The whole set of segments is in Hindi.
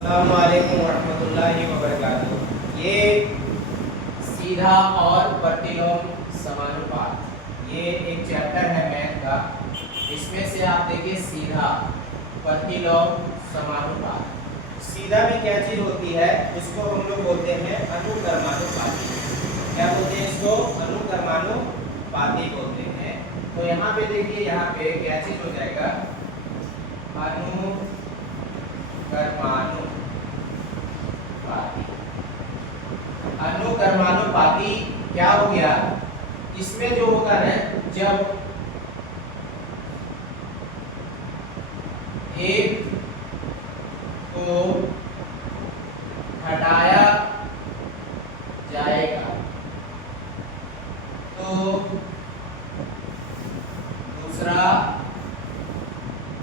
अस्सलामु अलैकुम वरहमतुल्लाहि वबरकातुहू। ये सीधा और प्रतिलोम समानुपात, ये एक चैप्टर है मैथ का। इसमें से आप देखिए सीधा, प्रतिलोम, समानुपात। सीधा में क्या चीज होती है, इसको हम लोग बोलते हैं अनुक्रमानुपाती। क्या बोलते हैं इसको? अनुक्रमानुपाती बोलते हैं। तो यहाँ पे देखिए, यहाँ पे क्या चीज हो जाएगा? अनुक्रमानुपाती क्या हो गया? इसमें जो होगा ना, जब एक को हटाया जाएगा तो दूसरा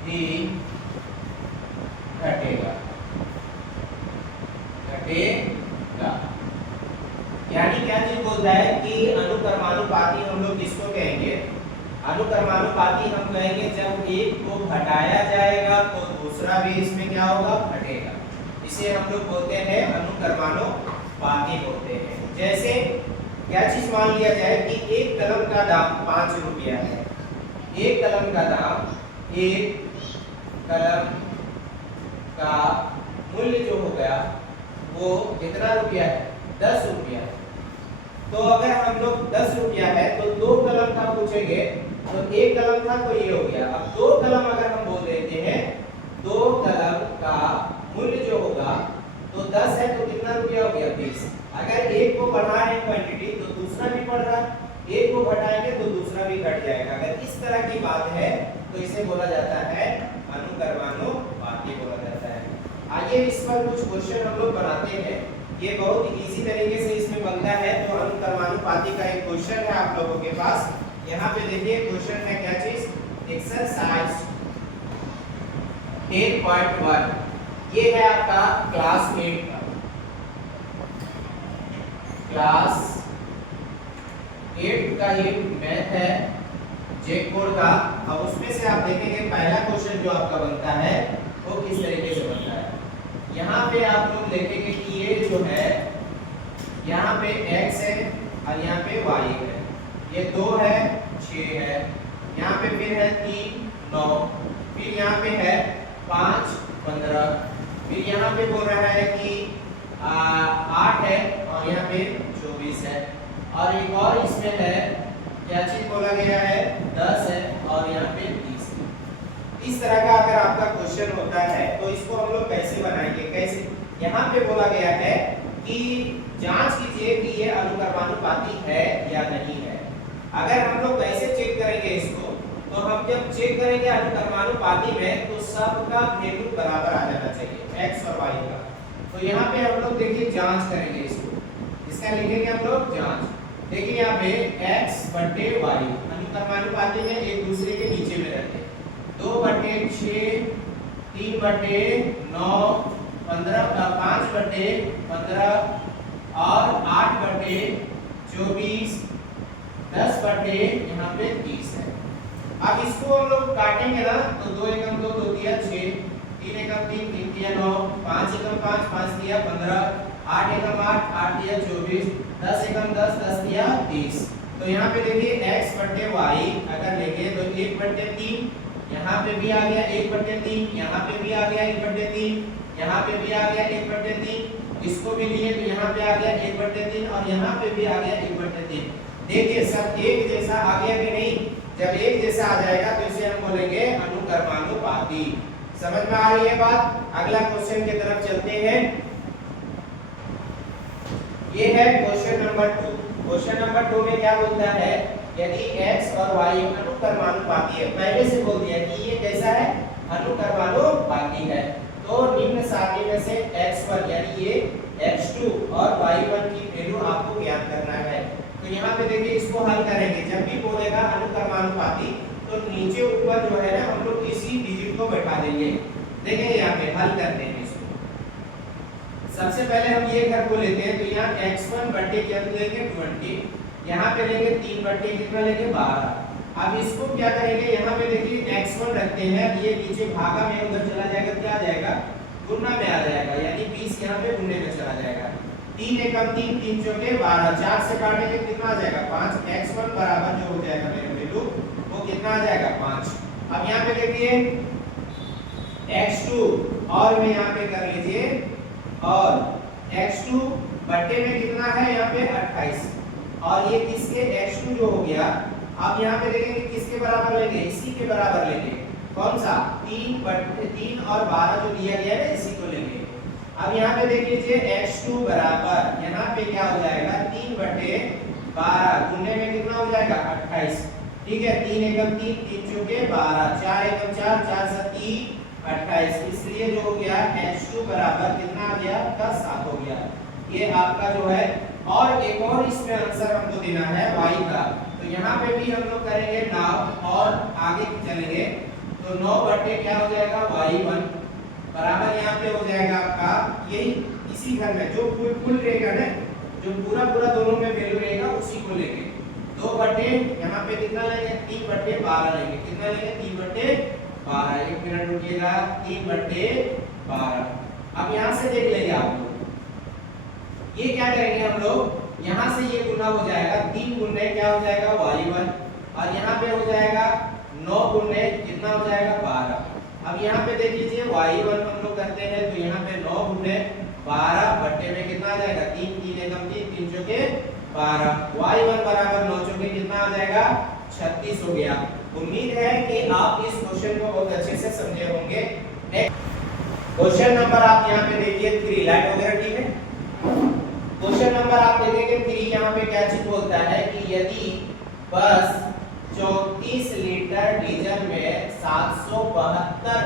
भी घटेगा। यानी क्या चीज बोलता है कि अनुक्रमानुपाती हम लोग किसको कहेंगे? अनुक्रमानुपाती हम कहेंगे जब एक को घटाया जाएगा तो दूसरा भी इसमें क्या होगा? घटेगा। इसे हम लोग बोलते हैं अनुक्रमानुपाती बोलते हैं। जैसे क्या चीज मान लिया जाए कि एक कलम का दाम 5 रुपया है। एक कलम का दाम, एक कलम का मूल्य जो हो गया वो कितना रुपया है? 10 रुपया। तो अगर हम लोग 10 रुपया है तो 2 कलम का पूछेंगे तो एक कलम था तो ये हो गया। अब 2 कलम अगर हम बोल देते हैं, 2 कलम का मूल्य जो होगा तो 10 है तो कितना रुपया हो गया? 20। अगर एक को बढ़ा रहे क्वांटिटी तो दूसरा भी बढ़ रहा, एक को घटाएंगे तो दूसरा भी घट जाएगा। अगर इस तरह की बात है तो इसे बोला जाता है अनुक्रमानुपाती बोला जाता है। आइए इस पर कुछ क्वेश्चन हम लोग बनाते हैं। ये बहुत इजी तरीके से इसमें बनता है। तो अनुक्रमानुपाती का एक क्वेश्चन है आप लोगों के पास। यहाँ पे देखिए क्वेश्चन है क्या चीज? एक्सरसाइज 8.1। ये है आपका क्लास 8 का, क्लास 8 का ये मैथ है जेक कोड का। अब उसमें से आप देखेंगे पहला क्वेश्चन जो आपका बनता है वो किस तरीके से बनता है। यहाँ पे आप लोग देखेंगे कि ये जो है, यहाँ पे x है और यहाँ पे y है। ये 2 है, 6 है, यहाँ पे फिर है 3, 9, फिर यहाँ पे है 5, 15, फिर यहाँ पे बोल रहा है कि 8 है और यहाँ पे 24 है। और एक और इसमें है, क्या चीज बोला गया है? 10 है और यहाँ पे 30 है। इस तरह का अगर आपका क्वेश्चन होता है तो इसको हम लोग कैसे बनाएंगे? कैसे? यहाँ पे बोला गया है कि जांच कीजिए कि ये अनुक्रमानुपाती है या नहीं है। अगर हम लोग कैसे चेक करेंगे इसको? तो हम जब चेक करेंगे अनुक्रमानुपाती में तो सबका वैल्यू बराबर आ जाना चाहिए, x और y का। तो यहाँ पे हम लोग देखिए जांच करेंगे इसको, इसका लिखेंगे हम लोग जांच। देखिए यहाँ पे x बटे y अनुक्रमानुपाती में एक दूसरे के नीचे में रहते हैं। 2/6, 3/9, 5/15 और 8/24, 10/30 यहाँ पे 30 है। अब इसको हम लोग काटेंगे ना तो 2 एकम 2, 2 दिया 6, 3 एकम 3, 3 दिया 9, 5 एकम 5, 5 दिया 15, 8 एकम 8, 8 दिया 24, 10 एकम 10, 10 दिया 30। तो यहाँ पे देखिए x बटे y अगर लेंगे तो 1/3, यहाँ पे भी आ गया 1/3, यहाँ पे भी आ गया 1/3, यहाँ पे भी आ गया 1/3, इसको भी लिए तो यहाँ पे आ गया 1/3 और यहाँ पे भी आ गया 1/3। देखिए सब एक जैसा आ गया कि नहीं? जब एक जैसा आ जाएगा तो इसे हम बोलेंगे अनुक्रमानुपाती। समझ में आ रही है बात? अगला क्वेश्चन की तरफ चलते हैं। ये है क्वेश्चन नंबर 2। क्वेश्चन नंबर 2 में क्या बोलता है? यदि x और y अनुक्रमानुपाती है, पहले से बोल दिया कि ये कैसा है? अनुक्रमानुपाती है। तो निम्न सारणी में से x1 यानी ये x2 और y1 की वैल्यू आपको ज्ञात करना है। तो यहाँ पे देखिए इसको हल करेंगे। जब भी बोलेगा अनुक्रमानुपाती तो नीचे ऊपर जो है ना हम लोग किसी डिजिट को बैठा देंगे। देखिए यहाँ पे हल करते हैं इसको। सबसे पहले हम ये घर को लेते हैं तो यहाँ x1 बटे क्या लेंगे? 20, यहाँ पे लेंगे 3 बटे कितना लेंगे? 12। अब इसको क्या करेंगे, यहाँ पे देखिए x1 रखते हैं, ये नीचे भागा में उधर चला जाएगा, क्या आ जाएगा, गुना में आ जाएगा, यानी गुणने में चला जाएगा। 3 एकम 3, 3 चौके 12, 4 से काटेंगे कितना आ जाएगा 5। x1 बराबर जो हो जाएगा मेरे वैल्यू वो कितना आ जाएगा 5। अब यहाँ पे देखिए x2 और में यहाँ पे कर लीजिए, और x2 बट्टे में कितना है यहाँ पे 28, और ये किसके x2 जो हो गया। अब यहाँ पे देखेंगे किसके बराबर लेंगे, इसी के बराबर लेंगे। कौन सा 3 और 12 जो दिया गया है इसी को लेंगे। अब यहाँ पे देख लीजिए x2 बराबर यहाँ पे क्या हो जाएगा 3/12 गुणने में कितना हो जाएगा 28। ठीक है, 3 एकम 3, 3 चौके 12, 4 एकम 4, 4 7 28, इसलिए जो हो गया x2 बराबर कितना आ गया आपका 7 हो गया। ये आपका जो है, और एक और इसमें आंसर हमको देना है y का, तो यहाँ पे भी हम लोग करेंगे 9 और आगे चलेंगे तो 9 बटे क्या हो जाएगा y1 बराबर यहाँ पे हो जाएगा आपका यही इसी घर में जो फुल रहेगा ना, जो पूरा दोनों में वैल्यू रहेगा उसी को लेंगे। 2 बटे यहाँ पे कितना लेंगे 3/12 लेंगे। कितना लेंगे 3/12। 1 मिनट रुकिएगा, 3/12। अब यहाँ से देख लेंगे आप लोग, ये क्या करेंगे हम लोग, यहाँ से ये गुना हो जाएगा 3 गुने क्या हो जाएगा y1, और यहाँ पे हो जाएगा 9 गुने कितना हो जाएगा 12। अब यहाँ पे देख लीजिए y1 हम लोग करते हैं तो यहाँ पे 9 गुने 12 बट्टे में कितना आ जाएगा 3, 3 एकम 3, 3 चौके 12, y1 बराबर 9 चौके कितना आ जाएगा 36 हो गया। उम्मीद है कि आप इस क्वेश्चन को बहुत अच्छे से समझे होंगे। क्वेश्चन नंबर आप यहाँ पे देखिए 3, लाइट वगैरह ठीक है। क्वेश्चन नंबर आप देखेंगे 3, यहाँ पे क्या चीज बोलता है कि यदि बस 34 लीटर डीजल में 772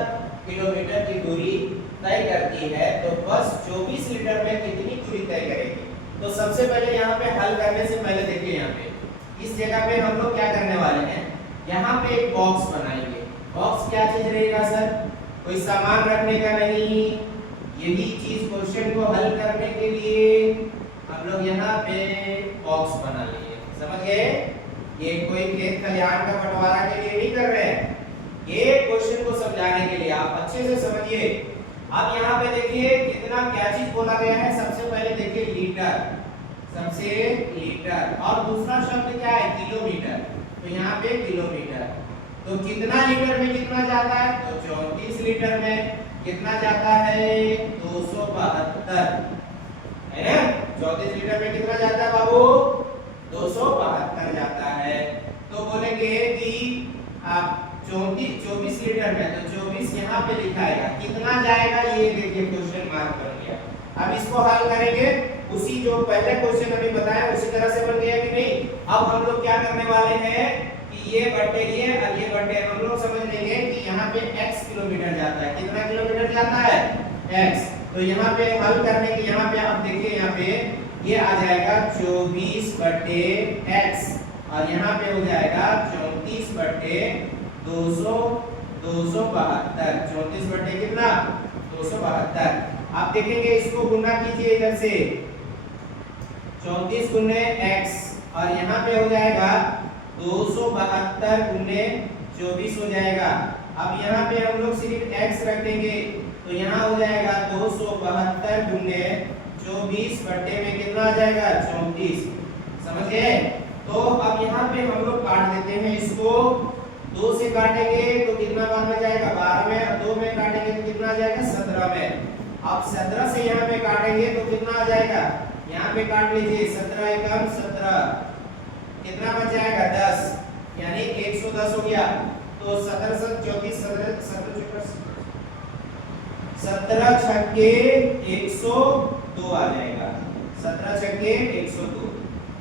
किलोमीटर की दूरी तय करती है तो बस 24 लीटर में कितनी दूरी तय करेगी। तो सबसे पहले यहाँ पे हल करने से पहले देखिए, यहाँ पे इस जगह पे हम लोग क्या करने वाले हैं, यहाँ पे एक बॉक्स बनाएंगे। बॉक्स क्या चीज रहेगा सर, कोई सामान रखने का नहीं। यही चीज क्वेश्चन को हल करने के लिए हम लोग यहाँ पे बॉक्स बना लिए, समझ गए। ये कोई खेत खलिहान का बंटवारा के लिए नहीं कर रहे हैं, ये क्वेश्चन को समझाने के लिए, आप अच्छे से समझिए। अब यहाँ पे देखिए कितना क्या चीज बोला गया है, सबसे पहले देखिए लीटर, सबसे लीटर, और दूसरा शब्द क्या है किलोमीटर, तो यहाँ पे किलोमीटर। तो कितना लीटर में कितना जाता है, तो 34 लीटर में कितना जाता है 272, है ना। 34 लीटर में कितना जाता है बाबू 272 जाता है। तो बोलेंगे कि आप 24 लीटर में, तो 24 यहाँ पे लिखाएगा, कितना जाएगा ये देखिए क्वेश्चन मार्क कर लिया। अब इसको हल करेंगे, उसी जो पहले क्वेश्चन अभी बताया उसी तरह से बन गया कि नहीं। अब हम लोग क्या करने वाले हैं कि ये बटे ये और ये बटे, हम लोग समझ लेंगे कि यहाँ पे x किलोमीटर जाता है। कितना किलोमीटर जाता है x, तो यहाँ पे हल करने के, यहाँ पे आप देखिए यहाँ पे ये आ जाएगा 24 बटे x, और यहाँ पे हो जाएगा 34 बटे 272। 34 बटे कितना 272। आप देखेंगे इसको गुना कीजिए इधर से, 34 गुने x, और यहाँ पे हो जाएगा 272 गुने 24 हो जाएगा। अब यहाँ पे हम लोग सिर्फ x रखेंगे तो यहाँ हो जाएगा 272 गुने 24 बटे में कितना आ जाएगा 34, समझ गए। तो अब यहाँ पे हम लोग काट देते हैं इसको, 2 से काटेंगे तो कितना बार में जाएगा 12 में, और 2 में काटेंगे तो कितना आ जाएगा 17 में। अब 17 से यहाँ पे काटेंगे तो कितना आ जाएगा, यहाँ पे काट लीजिए 17 एकम 17, कितना बच जाएगा 10, यानी 110 हो गया। तो 17 34 17 छक्के 102 आ जाएगा, 17 छक्के 102।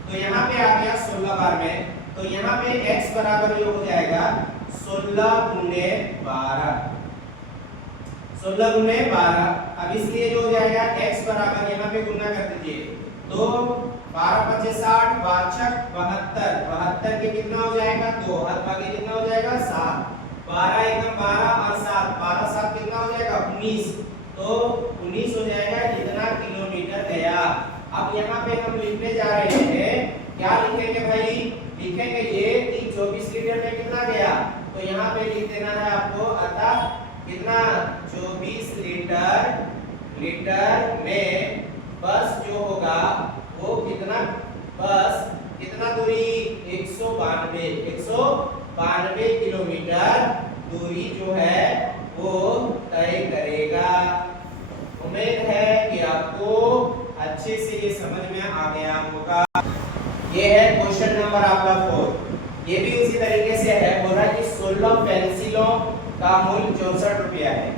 तो यहाँ पे आ गया 16 बार में, तो यहाँ पे x बराबर ये हो जाएगा 16 गुने 12, 16 गुने 12। अब इसलिए जो हो जाएगा x बराबर यहाँ पे गुना कर दीजिए, तो 12 पचे 60, 12 छक 72, 72 के कितना हो जाएगा 2, हर भागे कितना हो जाएगा 7, 12 एकम 12 और 7, 12 7 कितना हो जाएगा 19, तो 19 हो जाएगा कितना किलोमीटर गया। अब यहाँ पे हम लिखने जा रहे हैं, क्या लिखेंगे भाई, लिखेंगे ये कि 24 लीटर में कितना गया, तो यहाँ पे लिख देना है आपको, अतः कितना 24 लीटर लीटर में बस जो होगा वो कितना दूरी 192 किलोमीटर दूरी जो है वो तय करेगा। उम्मीद है कि आपको अच्छे से ये समझ में आ गया होगा। ये है क्वेश्चन नंबर आपका 4। ये भी उसी तरीके से है, बोल रहा है कि 16 पेंसिलों का मूल्य 64 रुपया है,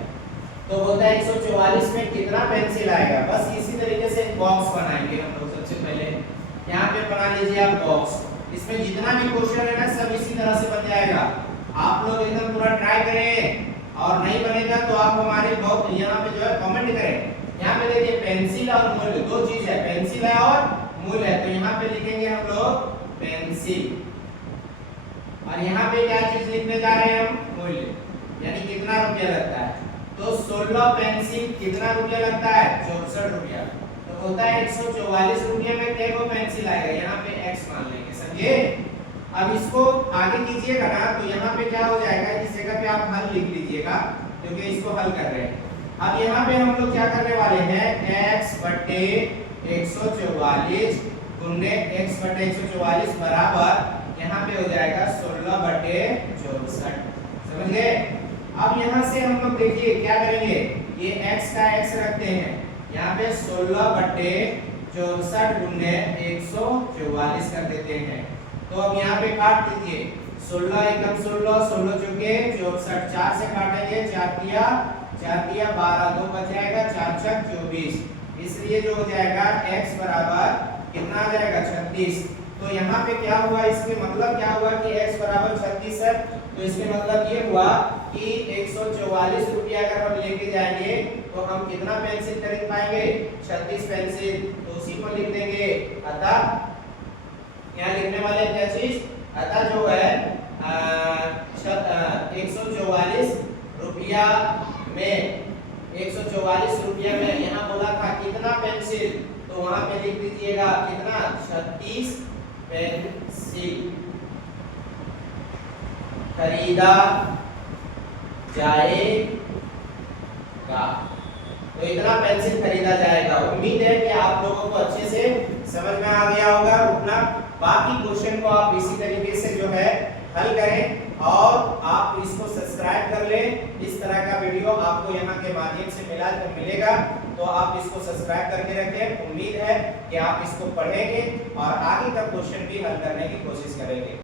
तो होता है 144 में कितना पेंसिल आएगा। बस इसी तरीके से एक बॉक्स बनाएंगे हम लोग। सबसे पहले यहाँ पे बना लीजिए आप बॉक्स। इसमें जितना भी क्वेश्चन है ना सब इसी तरह से बन जाएगा। आप लोग एकदम पूरा ट्राई करें, और नहीं बनेगा तो आप हमारे बॉक्स यहाँ पे जो है कमेंट करें। यहाँ पे देखिए पेंसिल और मूल्य दो चीज है, पेंसिल है और मूल्य है, तो यहाँ पे लिखेंगे हम लोग पेंसिल, और यहाँ पे क्या चीज लिखने जा रहे हैं हम, मूल्य, यानी कितना रुपया लगता है। तो 16 पेंसिल कितना रुपया लगता है, 64 रुपया, तो होता है 144 रुपये में कै को पेंसिल आएगा, यहाँ पे x मान लेंगे, समझे। अब इसको आगे कीजिएगा ना तो यहाँ पे क्या हो जाएगा, इस जगह पे आप हल लिख लीजिएगा क्योंकि इसको हल कर रहे हैं। अब यहाँ पे हम लोग क्या करने वाले हैं, x बटे 144 गुने x बटे 144 बराबर यहाँ पे हो जाएगा 16 बटे 64, समझ गए। अब यहाँ से हम लोग देखिए क्या करेंगे, ये x का x रखते हैं, यहाँ पे 16 बटे 64 गुने 144 कर देते हैं। तो अब यहाँ पे काट दीजिए, 16 एकम 16, 16 चौके 64, 4 से काटेंगे, 4 तिया 12, 2 बच जाएगा, 4 छक 24, इसलिए जो हो जाएगा x बराबर कितना आ जाएगा, 36। तो यहाँ पे क्या हुआ, इसके मतलब क्या हुआ कि x बराबर 36 है, तो इसके मतलब ये हुआ कि 144 रुपया अगर हम लेके जाएंगे तो हम कितना पेंसिल खरीद पाएंगे, 36 पेंसिल, तो उसी को लिख देंगे। अतः यहाँ लिखने वाले क्या चीज, अतः जो है 144 रुपया में 144 रुपया में यहाँ बोला था कितना पेंसिल, तो वहां पे लिख दीजिएगा कितना, 36 पेंसिल खरीदा जाएगा, तो इतना पेंसिल खरीदा जाएगा। उम्मीद है कि आप लोगों को अच्छे से समझ में आ गया होगा। अपना बाकी क्वेश्चन को आप इसी तरीके से जो है हल करें, और आप इसको सब्सक्राइब कर लें। इस तरह का वीडियो आपको यहाँ के माध्यम से मिलेगा, तो आप इसको सब्सक्राइब करके रखें। उम्मीद है कि आप इसको पढ़ेंगे और आगे का क्वेश्चन भी हल करने की कोशिश करेंगे।